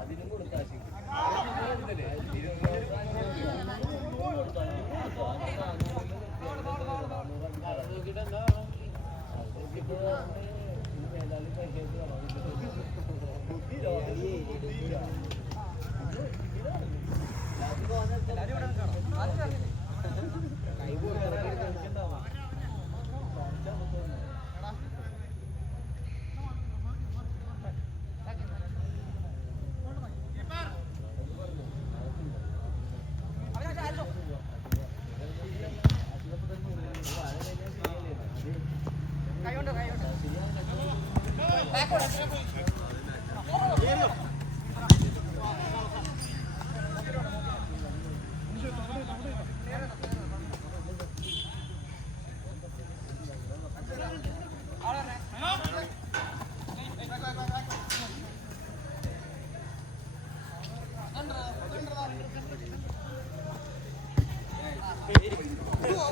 അതിനും കൊടുത്താൽ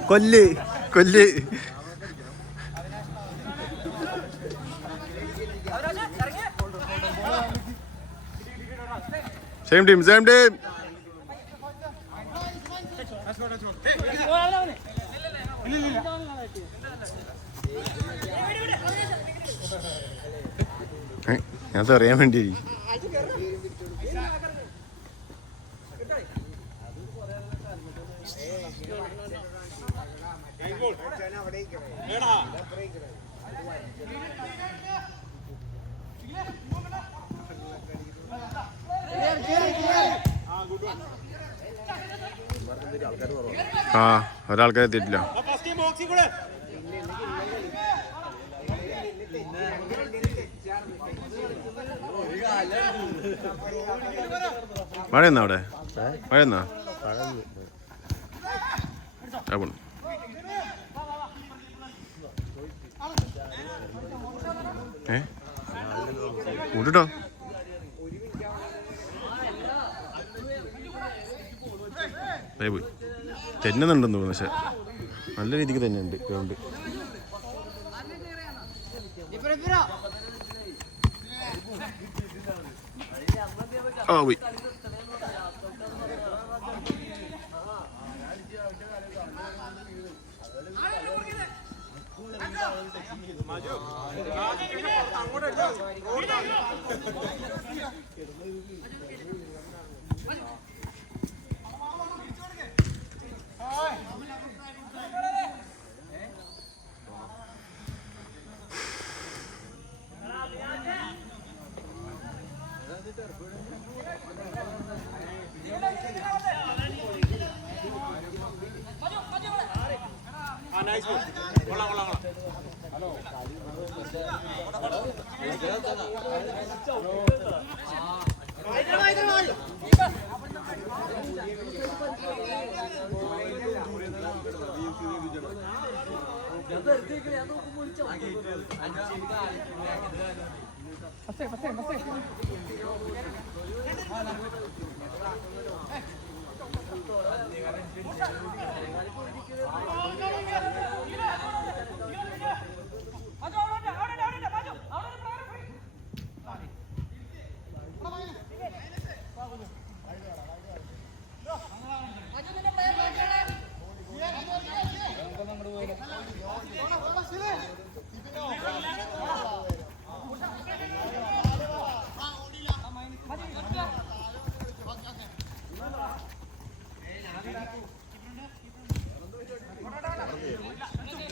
കൊല്ല് കൊല്ല് സെയിം ടീം ഞാൻ അറിയാൻ വേണ്ടി ആ ഒരാൾക്കാരെ എത്തിയിട്ടില്ല. മഴയെന്നാ അവിടെ മഴയെന്നാ കൂട്ടോ പോയി തെന്നുന്നുണ്ടെന്ന് തോന്നുന്നു. പക്ഷെ നല്ല രീതിക്ക് തന്നെയുണ്ട് ഗ്രൗണ്ട്. ആ പോയി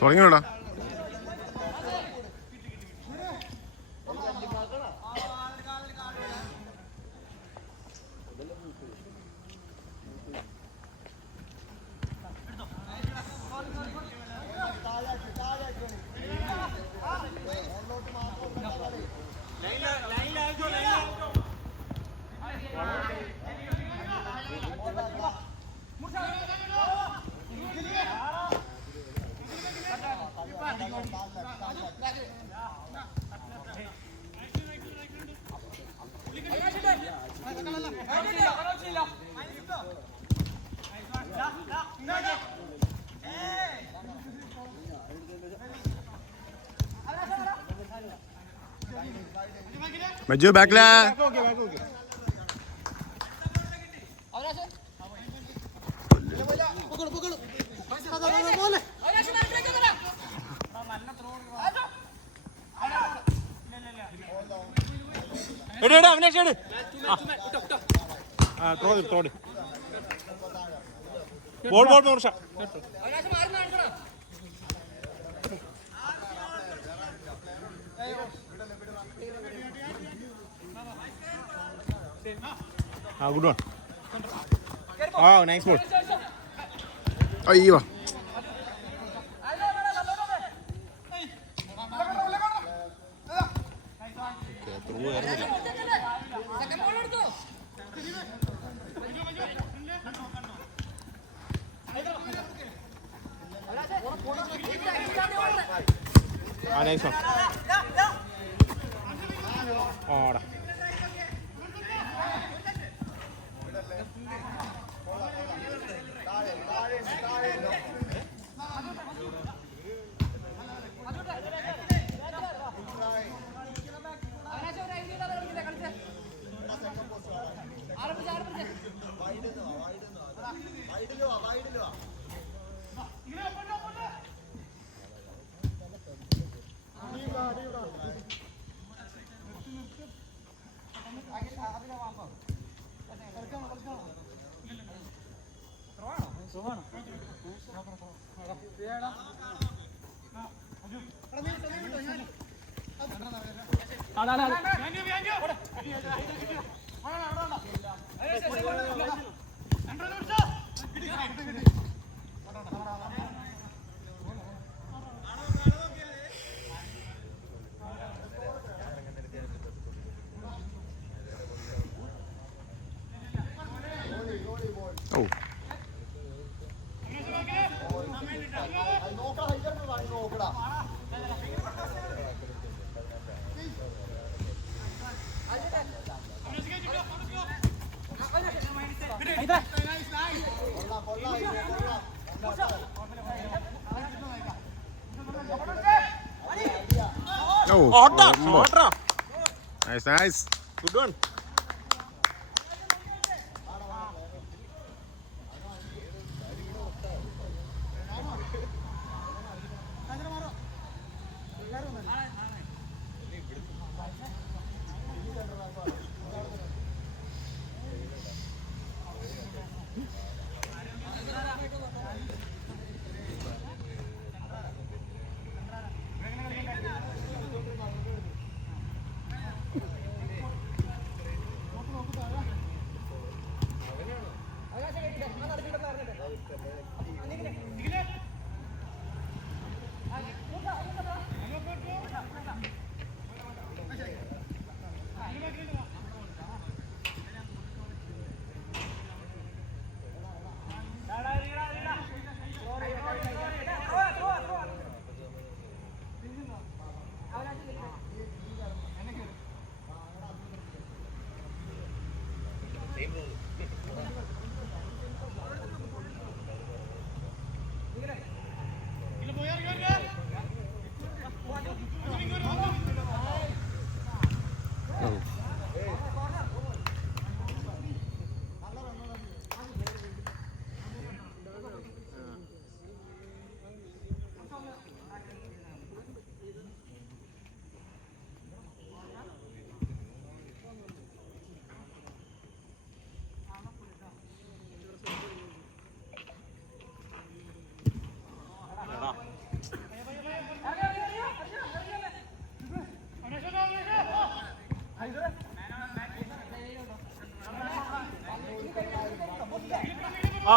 തുടങ്ങിയോടാ. മജു ബാക്കിലാ. ബോൾ ബോൾ മോർഷ good one. Oh, nice ball. അയ്യോ nice one. Oh, oh nice nice good one.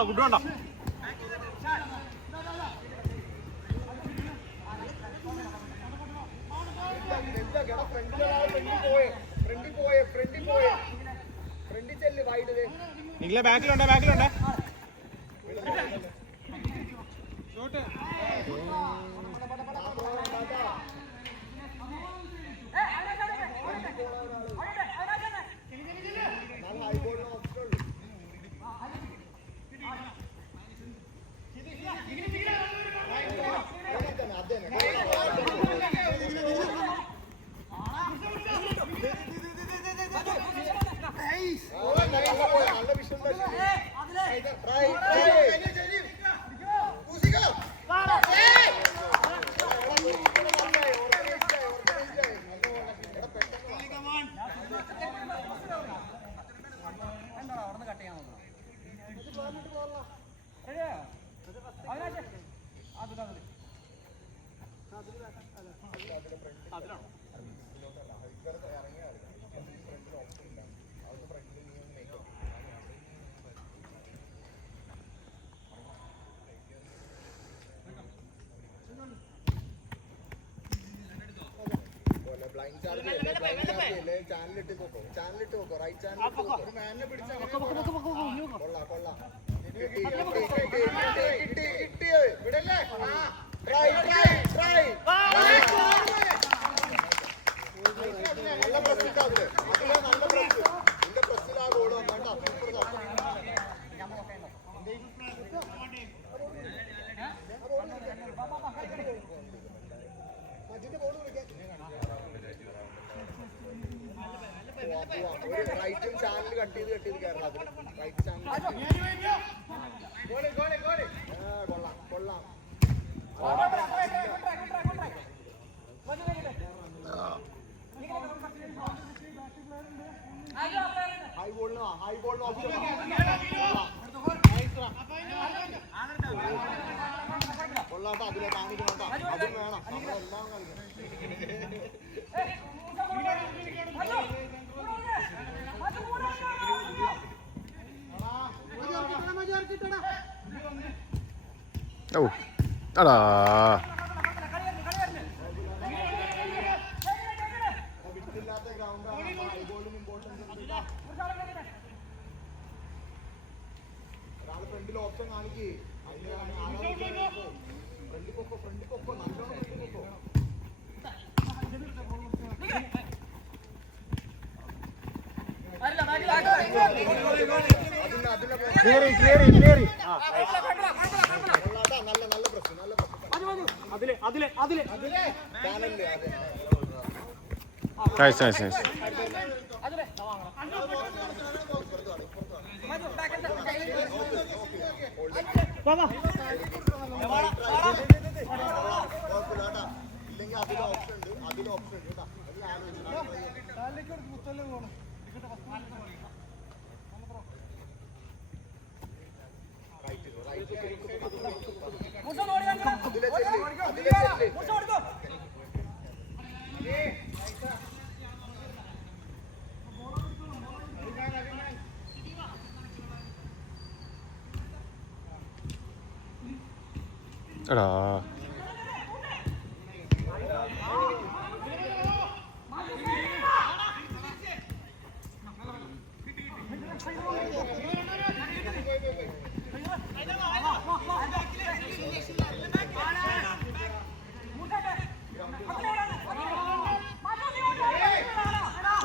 Good ഉണ്ടോ? നിങ്ങളെ ബാക്കിലുണ്ട് ബാക്കിലുണ്ട്. ചാനലിട്ട് നോക്കോ റൈറ്റ് ചാനൽ വിടല്ലേ. നല്ല പ്രസ് അതില് നല്ല പ്രസ് നിന്റെ പ്രസ്സിലാ ഗോള് വന്നോട്ടോ. റൈറ്റും ചാനൽ കട്ട് ചെയ്ത് കയറണം. അതിൽ റൈറ്റ് ചാനൽ കൊള്ളാം കൊള്ളാം. ഹൈ ബോളിന് ഓപ്ഷൻ കൊള്ളാട്ടോ. അതിലെ കാണിക്കണോട്ടോ. അതും വേണം. നമ്മളെല്ലാം കളിക്കണം. Oh, അടാ ഒരാള് ഫ്രണ്ടിൽ ഓപ്ഷൻ കാണിക്കേ. ഫ്രണ്ടിൽ പൊക്കോ നല്ലോണം ഫ്രണ്ടിൽ പൊക്കോ. നല്ല പ്രശ്നം നല്ല നൈസ് നൈസ് നൈസ്. ഇല്ലെങ്കിൽ അതിൽ ഓപ്ഷൻ ഉണ്ട് കേട്ടോ. എടാ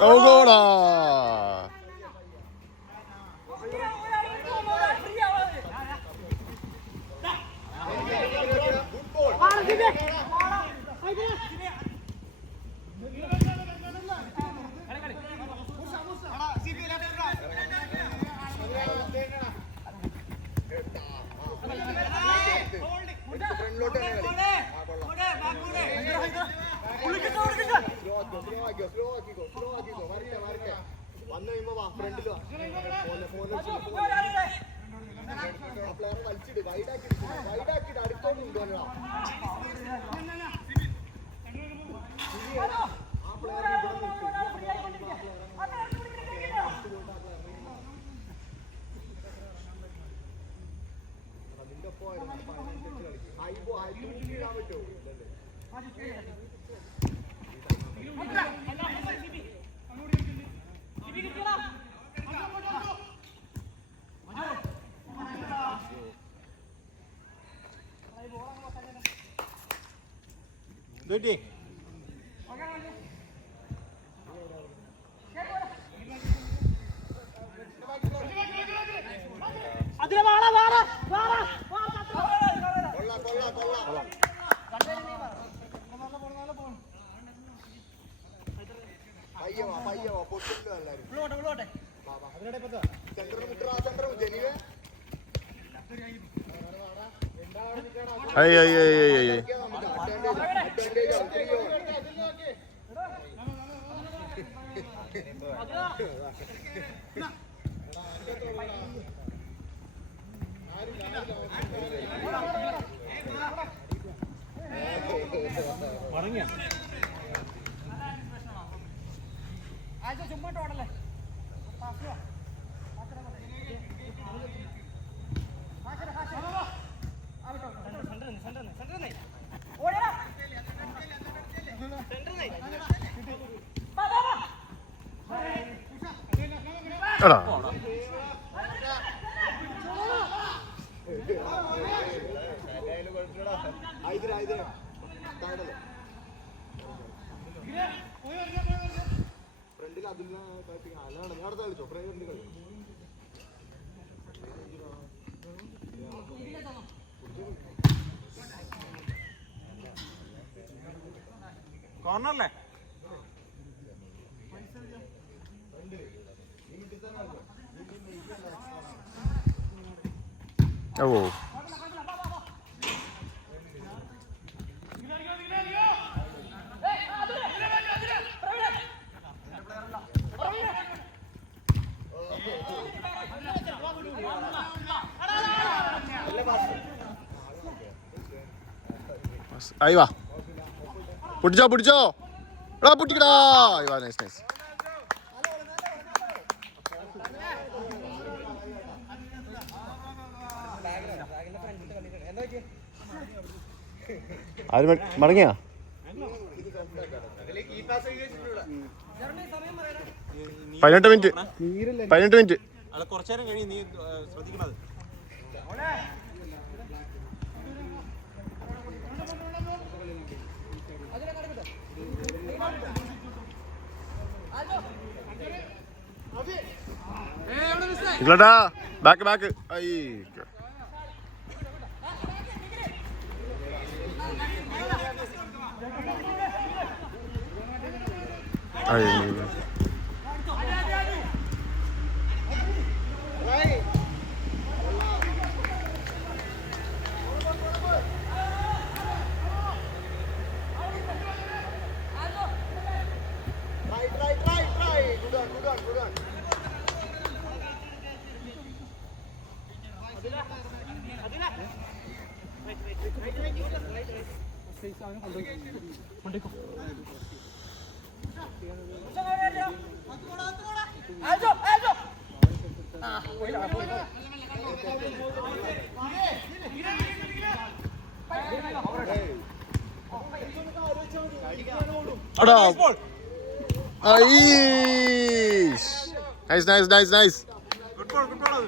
ഓ ഗോളാ. വന്നു കഴിയുമ്പോ വാ ഫ്രണ്ടിൽ വാ. പ്ലെയർ വലിച്ചിട്ട് വൈഡാക്കിട്ട് അടുത്തോണ്ട് കൊണ്ടുവരണം. ആ പ്ലെയർ വെയിറ്റ് പയ്യവാ പൊട്ടിട്ട് എല്ലാരും സെന്റർ മുട്ടാ സെന്റർ ജനീവേ മടങ്ങിയ ചുമ്മാട്ടോടല്ലേ എടാ ഫ്രണ്ടിൽ അതിൽ അതാണ് ഞാൻ അടുത്ത കളിച്ചോ ഫ്രണ്ട് കളി കോർണറല്ലേ ഓ ahí va പിടിച്ചോ എടാ പൊട്ടിക്കടാ ahí va nice ആര് മടങ്ങിയാ 18 മിനിറ്റ് അത് കുറച്ചേരം കഴിയും നീ ശ്രദ്ധിക്കണത് ഇല്ലടാ ബാക്ക് ഐ അടാ നൈസ് ഗുഡ് ബോൾ അത്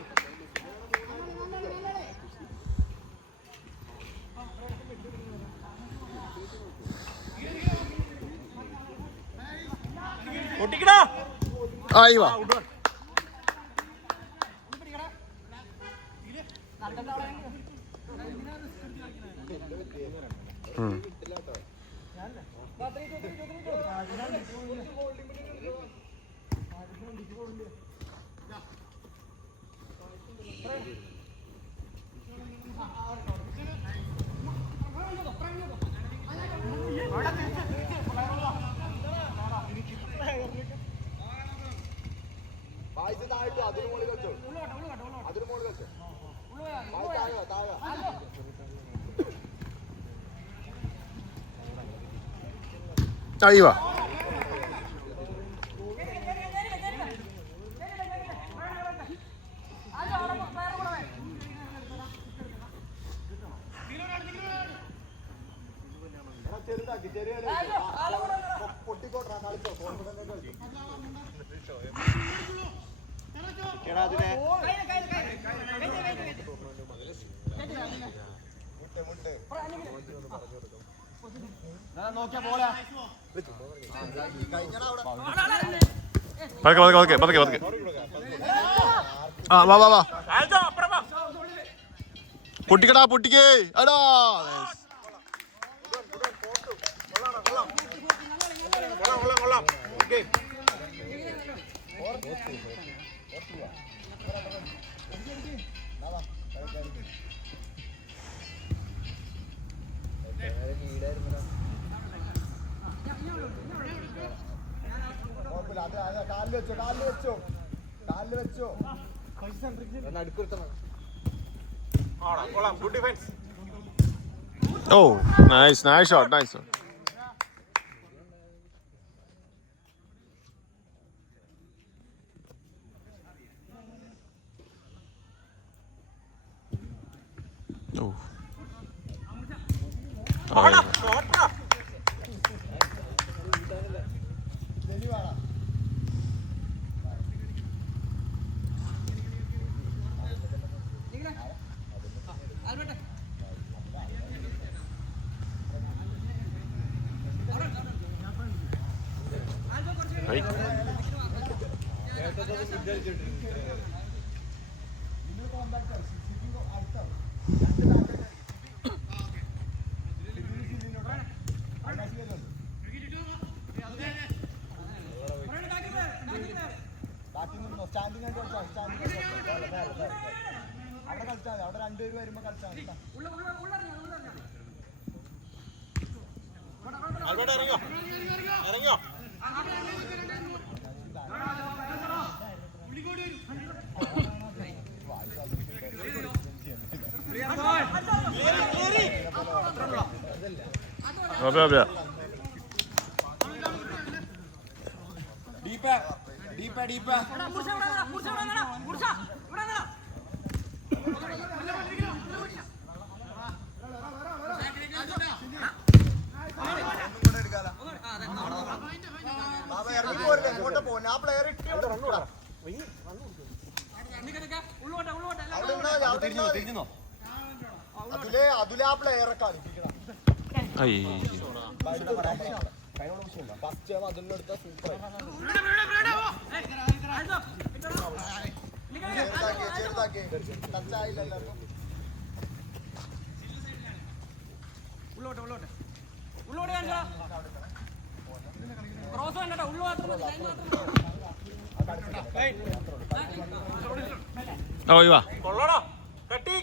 പൊട്ടിക്കടാ ahí va അതിന് മോളിൽ കളിച്ചോ താഴെ ahí va പൊട്ടിക്കോട്ടാ കളിച്ചോ കോൺഫിഡന്റ് കളിച്ചോ മുട്ട പതുക്കെ. ആ വാ ആൽജോ അപ്പുറം വാ. പൊട്ടിക്കടാ പൊട്ടിക്കേ അടാ. കൊള്ളാം. ഓക്കേ. കാലില് വെച്ചോ കൊള്ളാം. Good defence. Oh nice shot. Oh. Standing ആയിട്ട് അവിടെ കളിച്ചാൽ മതി. അവിടെ രണ്ടുപേര് വരുമ്പോ കളിച്ചാൽ മതി. ഇറങ്ങിയോ? ആ പ്ലെയർ അതിലെ ആ പ്ലെയറെ കളിപ്പിക്കണം. ഫസ്റ്റ് അതിലെടുത്ത സൂപ്പർ ചെറുതാക്കി ടച്ചായില്ലല്ലോ. കൊള്ളടാ.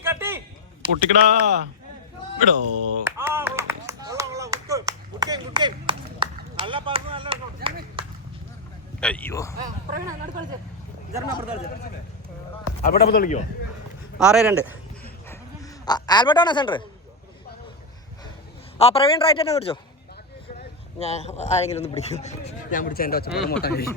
കട്ടി. പൊട്ടിക്കടാ ഇടോ. കൊള്ളാം. Good game. നല്ല പാസ്, നല്ല അയ്യോ അവിടെ കളിക്കോ? 6-2. ആൽബർട്ടാണോ സെൻറ്റർ? ആ പ്രവീൺ റൈറ്റ് തന്നെ പിടിച്ചോ. ഞാൻ ആരെങ്കിലും ഒന്ന് പിടിക്കും. ഞാൻ പിടിച്ച എൻ്റെ ഒച്ച മോട്ടാൻ കഴിയും.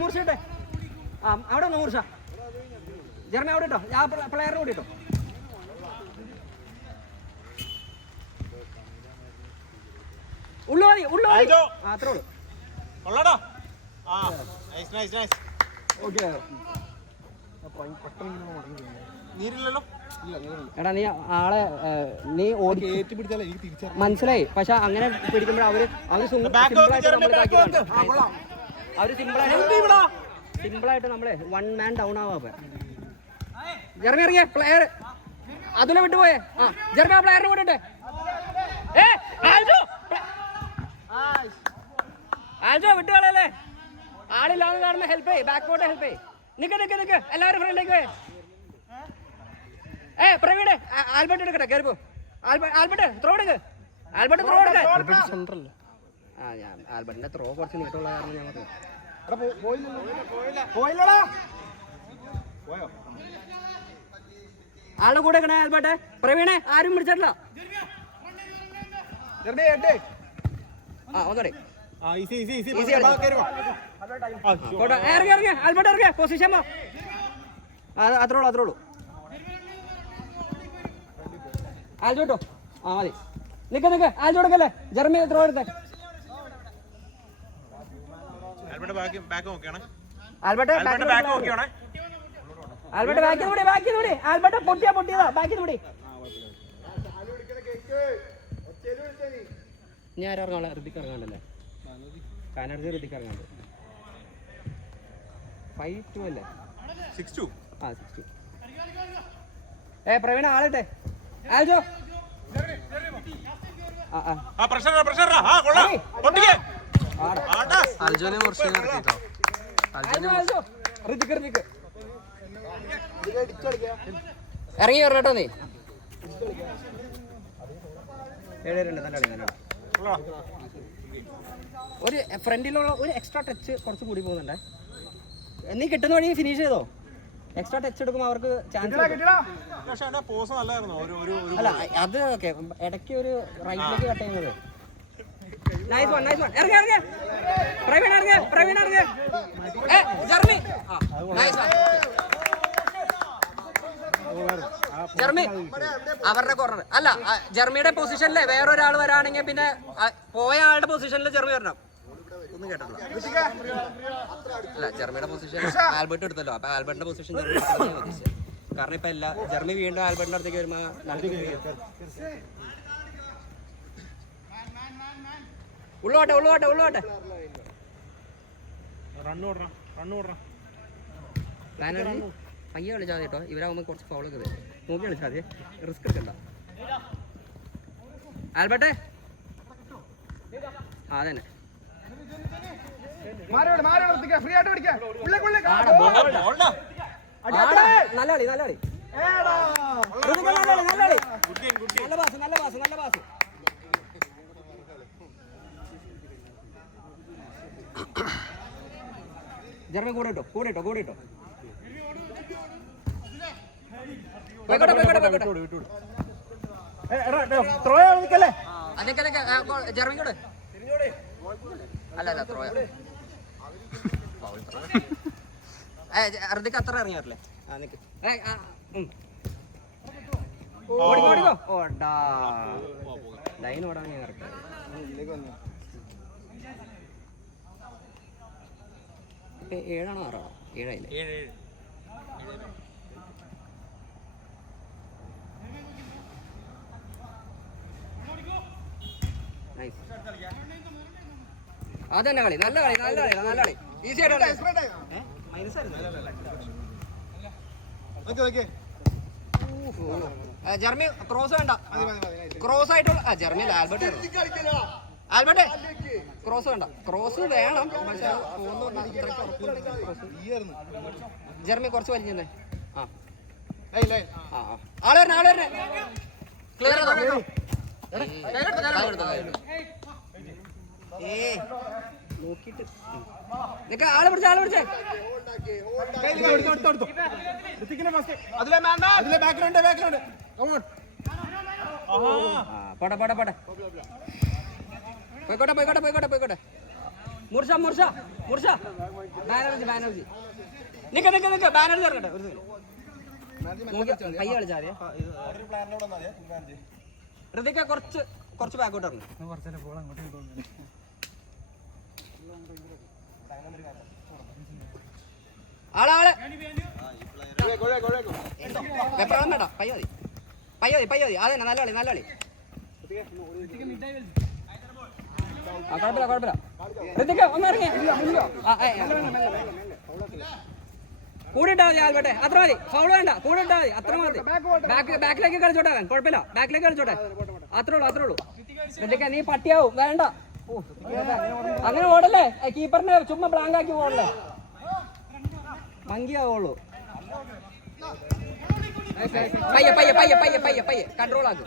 മൂർച്ച ഇട്ടെ. ആ അവിടെ ഒന്ന് മൂർച്ച. ജർമ്മ അവിടെ ഇട്ടോ. ആ പ്ലെയറിനെ കൂടി ഇട്ടോ. ഉള്ളു മതി. അത്രേ ഉള്ളൂ. കൊള്ളടാ. നൈസ്. ഓക്കെ. നീരില്ലല്ലോ. എടാ നീ ആളെ നീ മനസ്സിലായി. പക്ഷെ അങ്ങനെ പിടിക്കുമ്പോൾ അവര് സിമ്പിളായിട്ട് നമ്മളെ 1 man ഡൗൺ ആവാ. ജർമ്മി ഇറങ്ങിയ പ്ലെയർ അതിലെ വിട്ടുപോയേ. ആ ജർമ്മി ആ പ്ലെയറിനെ കൂടെ ആൽജോ വിട്ടുകളല്ലേ. ആളില്ലാന്ന് കാണുമ്പോ ഹെൽപ്പ് ചെയ്യ്. ബാക്കോട്ട് ഹെൽപ്പ് ചെയ്യ്. നിക്ക് എല്ലാവരും ഫ്രണ്ടിലേക്ക് പോയേ. പ്രവീണേ ആൽബർട്ട് എടുക്കട്ടെ. കയറിപ്പോ ആൽബർട്ട് ത്രോ എടുക്ക്. ആ ഞാൻ ആൽബർട്ടിന്റെ ത്രോ കുറച്ച് നീട്ടമുള്ള കാരണം ഞാൻ ആളുടെ കൂടെ എടുക്കണേ. ആൽബർട്ടെ പ്രവീണേ ആരും പിടിച്ചിട്ടില്ല. ആ ഒന്നോടെ ഇറങ്ങി ആൽബർട്ട് ഇറങ്ങിയ പൊസിഷൻ അത്രേ ഉള്ളൂ. ആൽജോട്ടോ ആ മതി. നിക്ക് ആൽജോടക്കല്ലേ. ജർമ്മി ത്രോ എടുത്തേ. ആൽബർട്ട് ആൽബർട്ട് ബാക്കി കൂടി ആൽബർട്ട് പൊട്ടിയതാ ബാക്കി കൂടി. ഞാൻ ഇറങ്ങാളെ ഋതിക്ക് ഇറങ്ങാണ്ടല്ലേ കാനഡ ഋതിക്ക് ഇറങ്ങാണ്ട് 5-2 അല്ലേ 6-2. ആ 6-2. പ്രവീണ ആളിട്ടെ ആൽജോ പ്രഷർ കൊള്ളാം. പൊട്ടിക്കേ. ആടാ. ആൽജോ ഋതിക്ക് ഇറങ്ങി വരണട്ടോ നീ. 7-2 നല്ല കളി. ഒരു ഫ്രണ്ടിലുള്ള ഒരു എക്സ്ട്രാ ടച്ച് കുറച്ച് കൂടി പോകുന്നുണ്ടേ. നീ കിട്ടുന്ന വഴി ഫിനിഷ് ചെയ്തോ. എക്സ്ട്രാ ടച്ച് എടുക്കുമ്പോൾ അവർക്ക് ചാൻസ്. പക്ഷേ അതിന്റെ പോസ് നല്ലായിരുന്നു. അല്ല അത് ഓക്കെ. ഇടയ്ക്ക് ഒരു റൈറ്റിലേക്ക് കട്ട് ചെയ്യുന്നത്. Nice one. ഇറങ്ങി പ്രവീൺ ഇറങ്ങി. ജർമ്മി അവരുടെ കോർണർ അല്ല. ജർമ്മിയുടെ പൊസിഷനിലെ വേറൊരാൾ വരാണെങ്കിൽ പിന്നെ പോയ ആളുടെ പൊസിഷനിൽ ജർമ്മി വരണം. ഒന്നും കേട്ടില്ല. അല്ല ജർമ്മിയുടെ പൊസിഷൻ ആൽബർട്ട് എടുത്തല്ലോ. അപ്പൊ ആൽബർട്ടിന്റെ പൊസിഷൻ ഉദ്ദേശിച്ചത്. കാരണം ഇപ്പൊ എല്ലാ ജർമ്മി വീണ്ടും ആൽബർട്ടിന്റെ അടുത്തേക്ക് വരുമ്പോ ഉള്ളോട്ടെ പയ്യെ കളിച്ചാൽ മതി കേട്ടോ. ഇവരാകുമ്പോൾ കുറച്ച് ഫൗളൊക്കെ വരും. നോക്കി കളിച്ചാൽ മതി. റിസ്ക് എടുക്കണ്ട. ആൽബർട്ടെ അതന്നെ നല്ല കളി. നല്ല പാസ്. ജർമ്മി കൂടെ ഇട്ടോ. ജർമ്മിക്കോട് അല്ല ത്രോയ അർദിക്ക് അത്ര ഇറങ്ങിയാറില്ലേ. ഓടിക്കോ. ഓടാ ലൈൻ ഓടാൻ ഞാൻ ഇറക്കാം. ഏഴാണോ 6ആണോ? 7 ആയില്ലേ. അതന്നെ കളി. നല്ല കളി. ഈസി ആയിട്ട് ജർമ്മി ക്രോസ് വേണ്ട. ക്രോസ് ആയിട്ടുള്ള ജർമ്മി ആൽബർട്ട് ക്രോസ് വേണ്ട. ക്രോസ് വേണം പക്ഷെ ജർമ്മി കുറച്ച് വലിഞ്ഞേ. ആള് വരണേ ക്ലിയർ നോക്കിട്ട് ആള് പിടിച്ചേ. പോയിക്കോട്ടെ. മുർഷ ബാനർജി നിക്ക ബാനർജി ഇറങ്ങട്ടെ. കൈ കളിച്ചാൽ ഋതിക കുറച്ച് ബാക്കോട്ട് ഇറങ്ങും. ആള് വെപ്രാളം വേണ്ട. പയ്യ മതി. അതന്നെ നല്ല കളി. കുഴപ്പമില്ല. ഋതിക ഒന്ന് ഇറങ്ങി കൂടിട്ടാ മതി. ആൽബട്ടെ അത്ര മതി. ഫൗൾ വേണ്ട. കൂടിട്ടാ മതി. അത്ര മതി. ബാക്കിലേക്ക് കളിച്ചോട്ടെ. കുഴപ്പമില്ല. ബാക്കിലേക്ക് കളിച്ചോട്ടെ. അത്രേ ഉള്ളൂ. ഋതിക നീ പട്ടിയാവും. വേണ്ട. അങ്ങനെ ഓടല്ലേ. കീപ്പറിനെ ചുമ്മാ ബ്ലാങ്ക് ആക്കി പോകണ്ടേ. മങ്കിയാവുള്ളൂ. പയ്യെ കൺട്രോൾ ആക്കും.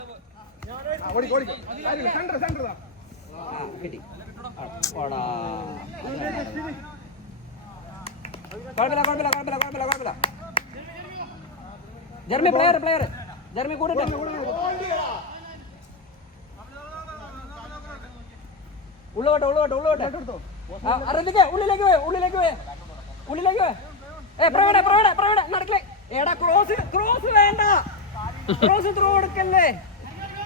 കിട്ടി. കുഴപ്പമില്ല. ജർമ്മി പ്ലെയർ ജർമ്മി കൂടിട്ടെ. ഉള്ളോട്ടെ. ഉള്ളിലേക്ക് പോയി. പ്രവീണ നടക്കില്ലേ. എടാ ക്രോസ് വേണ്ട. ക്രോസ് ത്രോ എടുക്കല്ലേ.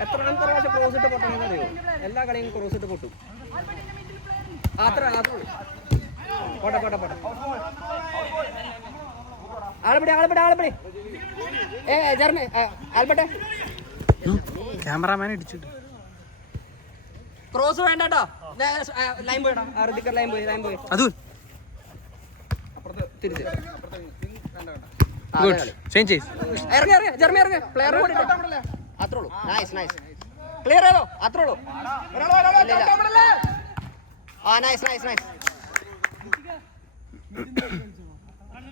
എത്ര പ്രാവശ്യം ക്രോസ് ഇട്ട് പൊട്ടണമെന്ന് അറിയോ. എല്ലാ കളിയും ക്രോസ് ഇട്ട് പൊട്ടും. അത്ര പോട്ടെ. ആളെപ്പിടി ജർമ്മി ആൽബർട്ടെ ക്യാമറാമാൻ ഇടിച്ചിട്ട് ക്രോസ് വേണ്ട കേട്ടോ ലൈൻ പോയിടാ ഋതിക്കർ ലൈൻ പോയി അതും തിരിച്ച് ചേഞ്ച് ചെയ്ത് ഇറങ്ങി ജർമ്മി ഇറങ്ങി പ്ലെയർ കൂടി അത്രേ ഉള്ളൂ നൈസ് ക്ലിയർ ചെയ്തോ അത്രേ ഉള്ളൂ നൈസ്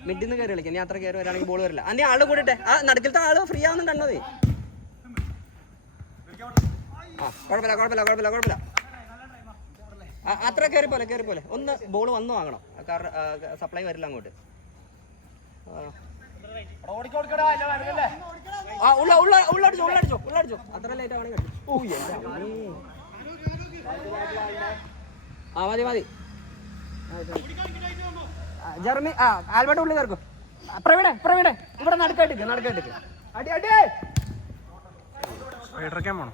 മിഡിൽ നിന്ന് കയറി കളിക്കാം നീ അത്ര കയറി വരാണെങ്കിൽ ബോൾ വരില്ല നീ ആളുടെ കൂടിട്ടെ ആ നടുക്കിലത്തെ ആള് ഫ്രീ ആവുന്നുണ്ട് കണ്ടോ നീ കുഴപ്പമില്ല അത്ര കയറി പോലെ ഒന്ന് ബോൾ വന്ന് വാങ്ങണം കാരണം സപ്ലൈ വരില്ല അങ്ങോട്ട് ഉള്ളടിച്ചോ അത്ര ലേറ്റ് ആണെങ്കിൽ മതി ജർമ്മി ആൽബർട്ട് ഉള്ളിൽ കയർക്കും പ്രവീണേ ഇവിടെ നടുക്കായിട്ട് അടി സ്പൈഡർ പോണം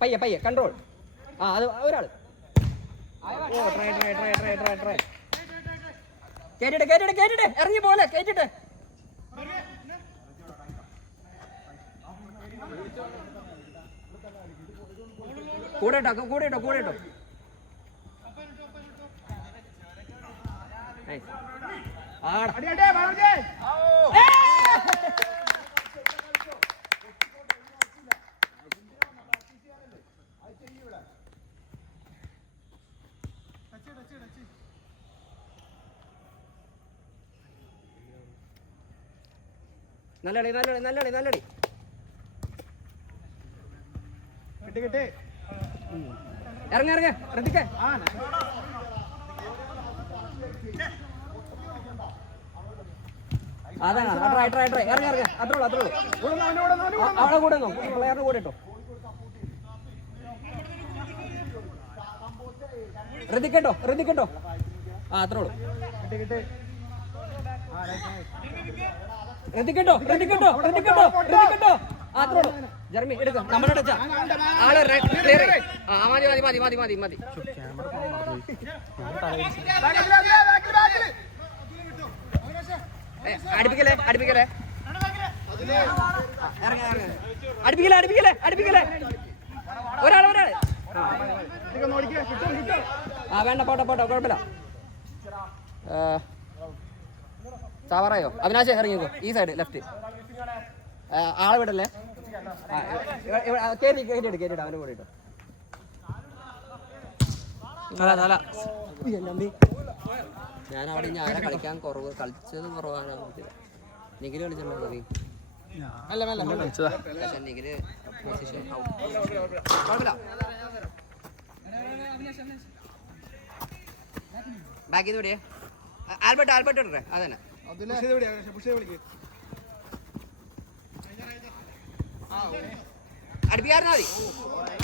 പയ്യെ കൺട്രോൾ അത് ഒരാള് ട്രൈ കേട്ടിട്ട് ഇറങ്ങി പോലെ കേട്ടിട്ട് കൂടെ ഇട്ടോ നല്ലടി ഇറങ്ങ ശ്രദ്ധിക്കേ അതാണ് ട്രൈ ഇറങ്ങി അത്രേ ഉള്ളൂ അവളെ കൂടെ പ്ലെയറിന്റെ കൂടെ ഇട്ടോ ശ്രദ്ധിക്കട്ടോ അത്രേ ഉള്ളൂ ശ്രദ്ധിക്കട്ടോ അത്രേ ഉള്ളൂ ജർമ്മി എടുക്കാം നമ്മുടെ ടച്ചാ ആള് ക്ലിയർ മതി അടുപ്പിക്കലേ ഒരാള് വേണ്ട പോട്ടെ കുഴപ്പമില്ല ചാവറായോ അവിനാശ് ഇറങ്ങിക്കോ ഈ സൈഡ് ലെഫ്റ്റ് ആളെ വിടല്ലേ കേട്ടിട്ട് അവൻ്റെ കൂടെ ഇട്ടോ ഞാൻ അവിടെ ഇനി ആരെ കളിക്കാൻ കളിച്ചത് കുറവാണ് നിഖില് കളിച്ചല്ലോ നീ പക്ഷെ നിഖില് കുഴപ്പമില്ല ബാക്കി ഇവിടെയേ ആൽബർട്ട് ഇടേ അതന്നെ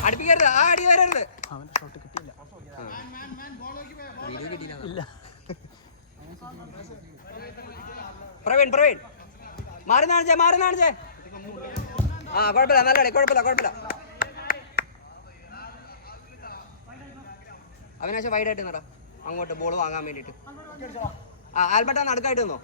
അടുപ്പിക്കരുത് ആ അടി വരരുത് പ്രവീൺ മാറി നാണിച്ചേ കുഴപ്പമില്ല നല്ല കുഴപ്പമില്ല അവിനാശം വൈഡായിട്ട് നടാ അങ്ങോട്ട് ബോൾ വാങ്ങാൻ വേണ്ടിട്ട് ആൽബർട്ടാ നടുക്കായിട്ട് നിന്നോ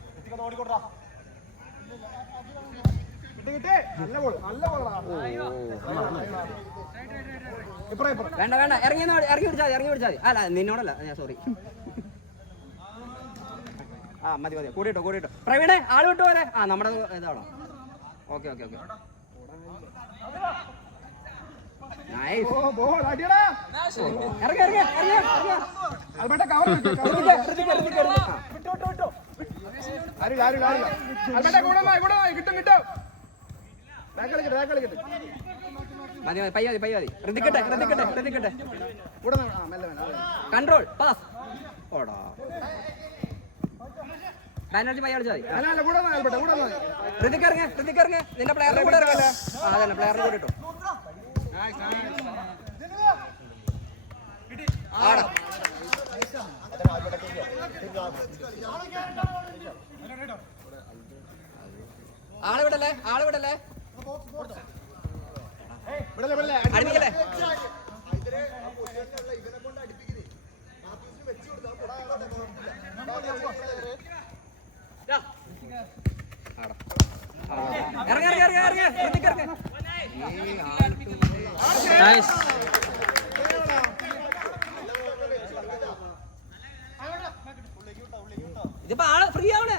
വേണ്ട ഇറങ്ങി പിടിച്ചാൽ മതി അല്ല നിന്നോടല്ല ഞാൻ സോറി മതി കൂടിട്ടോ പ്രവീണേ ആള് വിട്ടു പോലെ നമ്മുടെ ഇതാണോ ഓക്കെ മതി പയ്യ ശ്രദ്ധിക്കട്ടെ കൺട്രോൾ പാസ് ഓടാ ബാനർജി പയ്യ കളിച്ചാൽ മതി ഋതിക്കറിങ്ങ നിന്റെ പ്ലെയറിന്റെ കൂടെ ഇറങ്ങല്ലേ അതന്നെ പ്ലെയറിന്റെ കൂടെ ഇട്ടോ ആടാ ആളെ വിടല്ലേ അടുപ്പിക്കല്ലേ നൈസ്. ഇതിപ്പോ ആള് ഫ്രീ ആവണേ.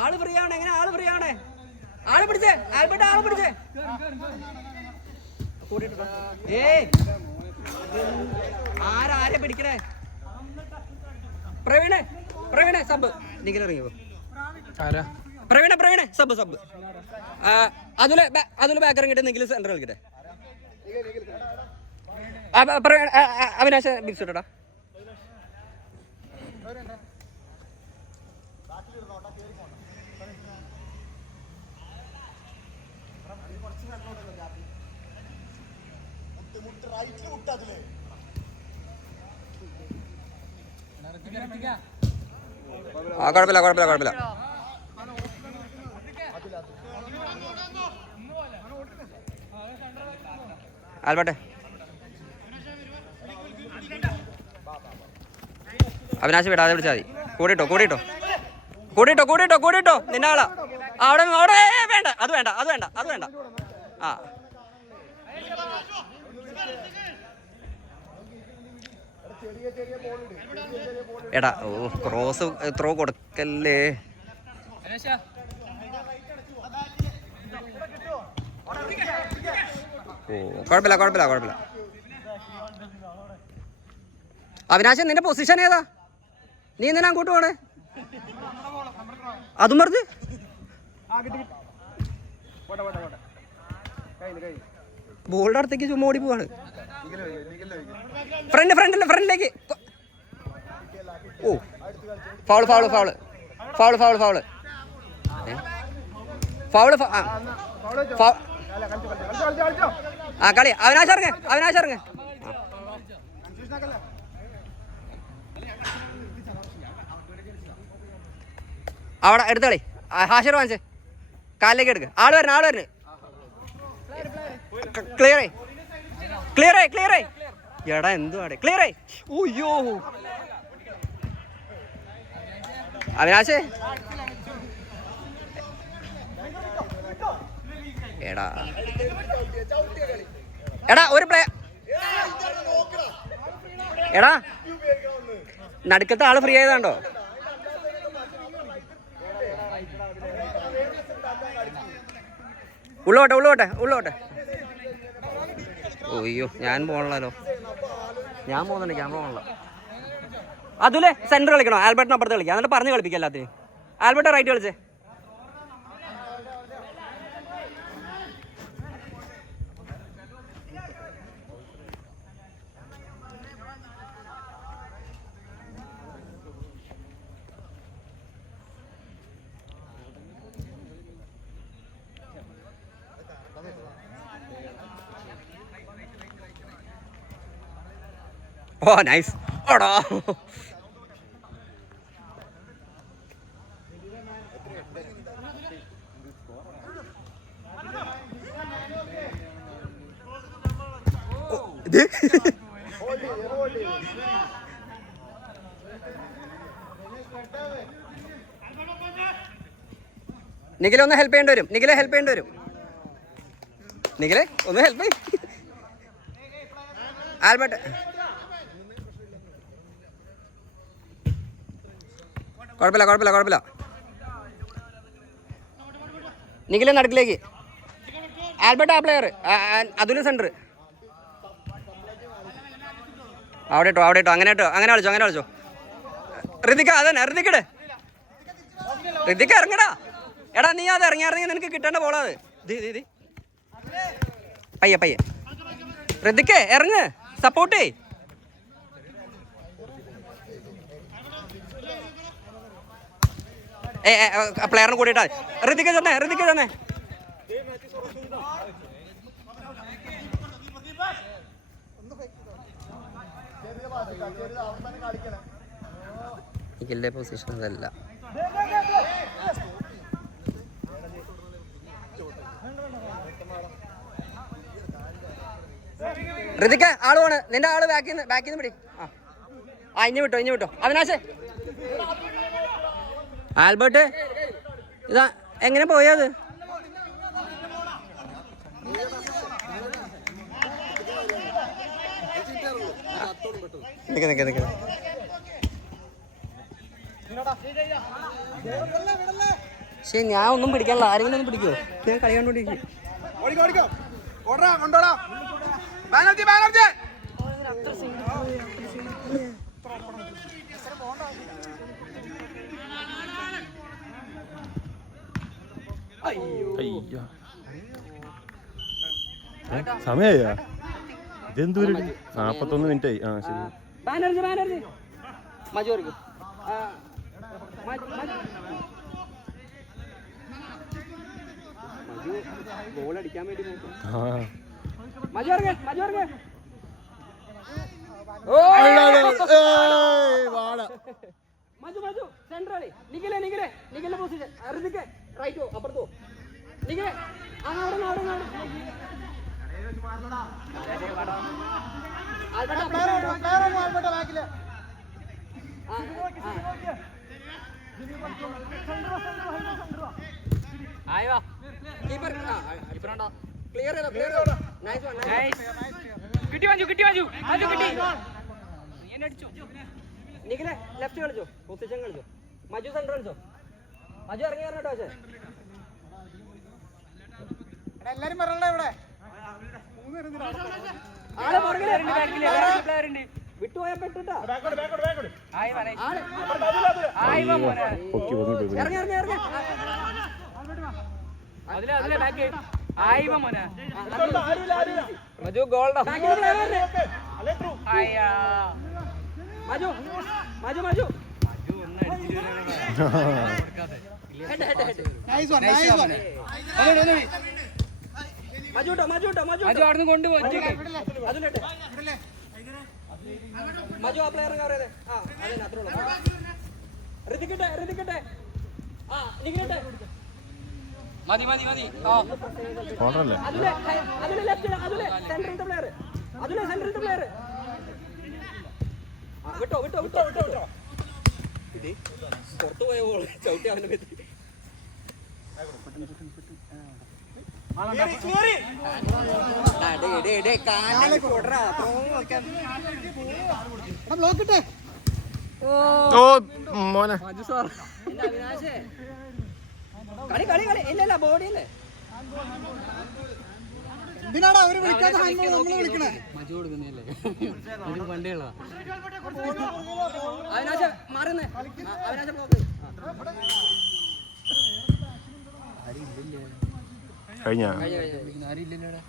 ആള് ഫ്രീ ആവണേ. എങ്ങനെ ആള് ഫ്രീ ആവണേ? ആള് പിടിച്ചേ ആൽബർട്ട്, ആള് പിടിച്ചേ. ആരെ പിടിക്കണേ? പ്രവീണേ സബ്. നിഖിൽ ഇറങ്ങിയോ? ആരാ? പ്രവീണേ സബ്. അതില് ബാക്ക് ഇറങ്ങിട്ട് നിഖിൽ സെന്റർ കളിക്കട്ടെ. അവിനാശ ബിഗ് ഷോട്ടാ. കുഴപ്പമില്ല. ആൽബർട്ടെ, അവിനാശ് വിടാതെ വിളിച്ചാൽ മതി. കൂടിട്ടോ നിന്നെ ആളാ. അവിടെ വേണ്ട, അത് വേണ്ട. ആ എടാ, ക്രോസ് ത്രോ കൊടുക്കല്ലേ. കുഴപ്പമില്ല. അവിനാശൻ, നിന്റെ പൊസിഷൻ ഏതാ? നീ എന്തിനാ അങ്ങോട്ട് പോണേ? അതും പറഞ്ഞ് ബോളിന്റെ അടുത്തേക്ക് ചുമ്മാ ഓടി പോവാണ്. ഫ്രണ്ടിലേക്ക്. ഓ, ഫൗള്. ആ കളി. അവിനാശ് ഇറങ്ങ്. അവിടെ എടുത്ത കളി. ഹാഷർ വാങ്ങിച്ചേ, കാലിലേക്ക് എടുക്കുക. ആള് വരണേ. ക്ലിയർ ആയി. എടാ എന്തുവാടെ ക്ലിയർ ആയി. ഓയ്യോ അവിനാശേ, എടാ ഒരു പ്ലേ. എടാ നടുക്കത്തെ ആള് ഫ്രീ ആയതാണ്ടോ? ഉള്ളോട്ടെ. ഓയ്യോ, ഞാൻ പോകണല്ലോ. ഞാൻ പോകുന്നുണ്ട്, ക്യാമറ പോകണല്ലോ. അതുലെ സെന്റർ കളിക്കണോ? ആൽബർട്ടിന് അപ്പുറത്ത് കളിക്കാം. എന്നിട്ട് പറഞ്ഞ് കളിപ്പിക്കാം എല്ലാത്തിനും. ആൽബർട്ട് റൈറ്റ് കളിച്ചേ. Oh nice. ഓടാ നിഖിലെ ഒന്ന് ഹെൽപ്പ് ചെയ്യേണ്ടി വരും. നിഖിലെ ഒന്ന് ഹെൽപ്പ് ചെയ്യും. ആൽബർട്ട് കുഴപ്പമില്ല. നിഖിലെ നടുക്കിലേക്ക്. ആൽബർട്ട് ആ പ്ലെയർ. അതുല് സെന്റർ. അവിടെ ഇട്ടോ. അങ്ങനെ കളിച്ചോ. ഋതിക അതന്നെ. ഋതിക ഇറങ്ങടാ. എടാ നീ അത് ഇറങ്ങിയായിരുന്നെങ്കിൽ നിനക്ക് കിട്ടേണ്ട ബോളാ അത്. പയ്യെ ഋതികേ ഇറങ്ങ്, സപ്പോർട്ട് ചെയ്. പ്ലെയറിന് കൂടിയിട്ടാ. ഋതിക തന്നെ. നിഖിലിന്റെ പൊസിഷൻ അതല്ല. ഋതിക്ക് ആള് പോണ്, നിന്റെ ആള് ബാക്കിന്ന് പിടി. ആ ഇഞ്ഞു വിട്ടോ. അവിനാശേ ആൽബർട്ട് ഇതാ എങ്ങനെ പോയത്? നിക്ക് ശരി, ഞാൻ ഒന്നും പിടിക്കാനുള്ള. ആരെങ്കിലും ഒന്ന് പിടിക്കുമോ? ഞാൻ കളി കണ്ടോണ്ടിരിക്കും. സമയാ ഇതെന്ത് 41 മിനിറ്റ് ആയി. ആ ശരി. ബാനർജി മജു ഗോൾ അടിക്കാൻ വേണ്ടി നോക്കും. മജു സെൻട്രലി നിഖിലെ പൊസിഷൻ. ഋതിക്ക് റൈറ്റോ അപ്പുറത്തോ നിഖിലെ അവിടെ നിഖിലെ ലെഫ്റ്റ് കളിച്ചോ, പൊസിഷൻ കളിച്ചോ. മജു സെൻട്രൽ കളിച്ചോ. മജു ഇറങ്ങി കേട്ടോ. പക്ഷേ എല്ലാരും പറയണ്ടേ ഇവിടെ ആളെ വിട്ടുപോയാ പെട്ടിട്ടാ. മജു ഗോൾഡാ. മജു കൊണ്ടുപോയി മജു ആ പ്ലെയർ അറിയാതെ. ആ അതെ അത്രേ ഉള്ളൂ. ഋതിക്കട്ടെ മതി. അതിലെ ലെഫ്റ്റ് സെൻട്രൽ പ്ലെയർ വിട്ടോ. പുറത്തു പോയ ബോൾ ചവിട്ടി അവനെ പറ്റി. ഓ മോനെ കളി ഇല്ലല്ല ബോഡിയല്ലേ. എന്തിനാടാ അവര് വിളിക്കാത്ത വിളിക്കണേ? മജു കൊടുക്കുന്നല്ലേ പണ്ടേയുള്ള അവിനാശ മാറുന്നേ. അവിനാശ ബ്ലോക്ക് കഴിഞ്ഞ ആരില്ലല്ലോ.